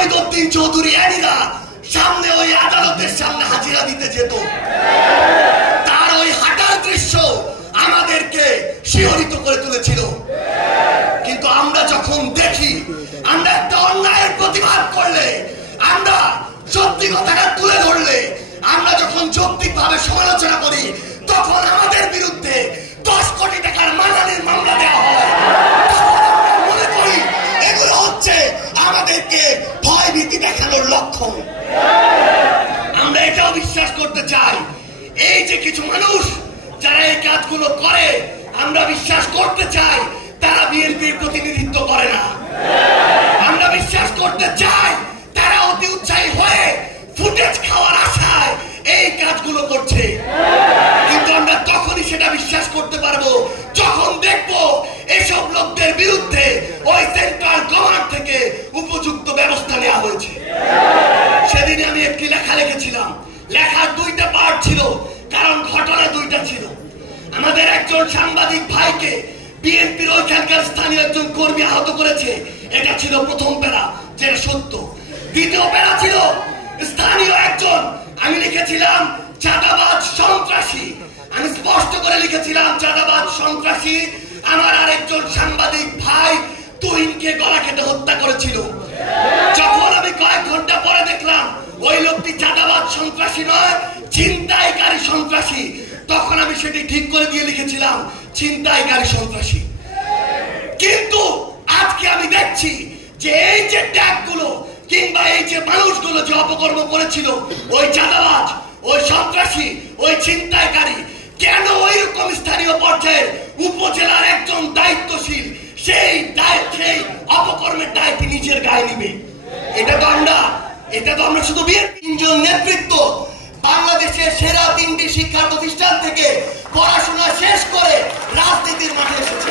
শহীদউদ্দিন চৌধুরী এনিরা সামনে ওই আদালতের সামনে হাজিরা দিতে যেত, তার ওই হাঁটার দৃশ্য আমাদেরকে শিহরিত করে তুলেছিল। কিন্তু আমরা যখন দেখি, আমরা একটা অন্যায়ের প্রতিবাদ করলে, আমরা সত্যি কথাটা তুলে ধরলে, আমরা যখন যৌক্তিকভাবে সমালোচনা করি, তখন আমাদের বিরুদ্ধে 10 কোটি টাকার মানহানির মামলা দেওয়া হয়। মনে করি এগুলো হচ্ছে আমাদেরকে ভয় ভীতি দেখানোর লক্ষণ। আমরা এটাও বিশ্বাস করতে চাই, এই যে কিছু মানুষ যারা এই কাজগুলো করে, আমরা বিশ্বাস করতে চাই তারা বিএনপির প্রতিনিধিত্ব করে না। আমরা বিশ্বাস করতে চাই তারা অতি উৎসাহী হয়ে ফুটেজ খাওয়ার আশায় এই কাজগুলো করছে। কিন্তু আমরা তখনই সেটা বিশ্বাস করতে পারবো যখন দেখবো এসব লোকদের বিরুদ্ধে ওই সেন্ট্রাল গভর্নমেন্ট থেকে উপযুক্ত ব্যবস্থা নেওয়া হয়েছে। সেদিনে আমি একটি লেখা লিখেছিলাম, লেখার 2টা পার্ট ছিল, কারণ ঘটনা 2টা ছিল। আমাদের একজন সাংবাদিক ভাইকে বিএনপির ওইখানকার স্থানীয় একজন কর্মী আহত করেছে, এটা ছিল প্রথম প্যারা, যেটা সত্য। দ্বিতীয় প্যারা ছিল স্থানীয় একজন, আমি লিখেছিলাম চাঁদাবাজ সন্ত্রাসী, আমি স্পষ্ট করে লিখেছিলাম চাঁদাবাজ সন্ত্রাসী আমার আরেকজন সাংবাদিক ভাই তুহিনকে গলা কেটে হত্যা করেছিল। যখন আমি কয়েক ঘন্টা পরে দেখলাম ওই লোকটি চাঁদাবাজ সন্ত্রাসী নয়, ছিনতাইকারী সন্ত্রাসী, তখন আমি সেটি ঠিক করে দিয়ে লিখেছিলাম ছিনতাইকারী সন্ত্রাসী। কিন্তু আজকে আমি দেখছি যে এই যে ট্যাগগুলো কিংবা এই যে মানুষগুলো যে অপকর্ম করেছিল, ওই চাঁদাবাজ, ওই সন্ত্রাসী, ওই ছিনতাইকারী, কেন ওই রকম স্থানীয় পর্যায়ে উপজেলার একজন দায়িত্বশীল সেই অপকর্মের দায়িত্ব নিজের গায়ে নিবে? এটা তো আমরা শুধু 3জন নেতৃত্ব বাংলাদেশের সেরা 3টি শিক্ষা প্রতিষ্ঠান থেকে পড়াশোনা শেষ করে রাজনীতির মাঠে এসেছে।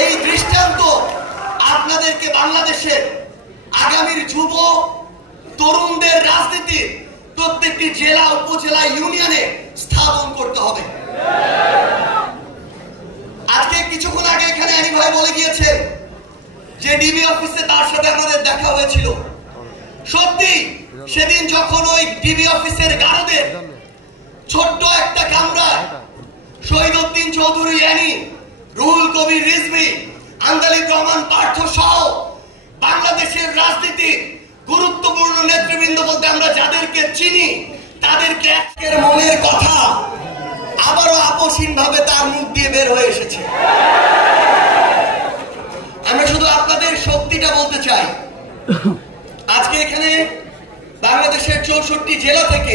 এই দৃষ্টান্ত আপনাদেরকে বাংলাদেশের আগামীর যুব তরুণদের রাজনীতি প্রত্যেকটি জেলা, উপজেলা, ইউনিয়নে স্থাপন করতে হবে। আজকে কিছুক্ষণ আগে এখানে আনি ভাই বলে গিয়েছেন যে ডিবি অফিসে তার সাথে আমাদের দেখা হয়েছিল। সত্যি সেদিন যখন ওই ডিবি অফিসের গারদের ছোট্ট একটা কামরায় শহীদউদ্দিন চৌধুরী এনি, রুহুল কবির রিজভী, আন্দালিব রহমান পার্থ সহ বাংলাদেশের রাজনীতির গুরুত্বপূর্ণ নেতৃবৃন্দ বলতে আমরা যাদেরকে চিনি, তাদেরকে আজকের মনের কথা আবারও আপসহীন ভাবে তার মুখ দিয়ে বের হয়ে এসেছে। আমরা শুধু আপনাদের শক্তিটা বলতে চাই। আজকে এখানে বাংলাদেশের 64 জেলা থেকে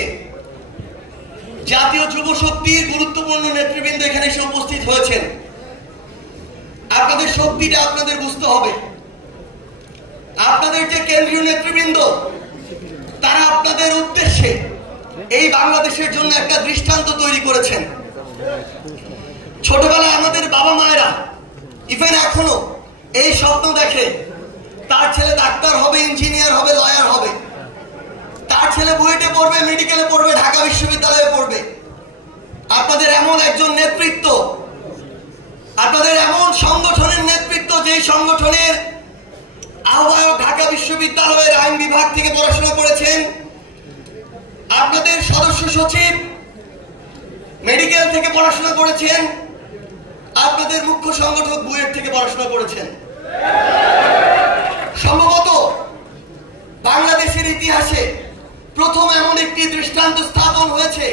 জাতীয় যুব শক্তির গুরুত্বপূর্ণ নেতৃবৃন্দ এখানে এসে উপস্থিত হয়েছেন। আপনাদের শক্তিটা আপনাদের বুঝতে হবে। আপনাদের যে কেন্দ্রীয় নেতৃবৃন্দ, তারা আপনাদের উদ্দেশ্যে এই বাংলাদেশের জন্য একটা দৃষ্টান্ত তৈরি করেছেন। ছোটবেলায় আমাদের বাবা মায়েরা ইভেন এখনো এই স্বপ্ন দেখে তার ছেলে ডাক্তার হবে, ইঞ্জিনিয়ার হবে, লয়ার হবে, তার ছেলে বুয়েটে পড়বে, মেডিকেলে পড়বে, ঢাকা বিশ্ববিদ্যালয়ে পড়বে। আপনাদের এমন একজন নেতৃত্ব, আপনাদের এমন সংগঠনের নেতৃত্ব, যে সংগঠনের আহ্বায়ক ঢাকা বিশ্ববিদ্যালয়ের আইন বিভাগ থেকে পড়াশোনা করেছেন, আপনাদের সদস্য সচিব মেডিকেল থেকে পড়াশোনা করেছেন, আপনাদের মুখ্য সংগঠক বুয়েট থেকে পড়াশোনা করেছেন। সম্ভবত বাংলাদেশের ইতিহাসে প্রথম এমন একটি দৃষ্টান্ত স্থাপন হয়েছে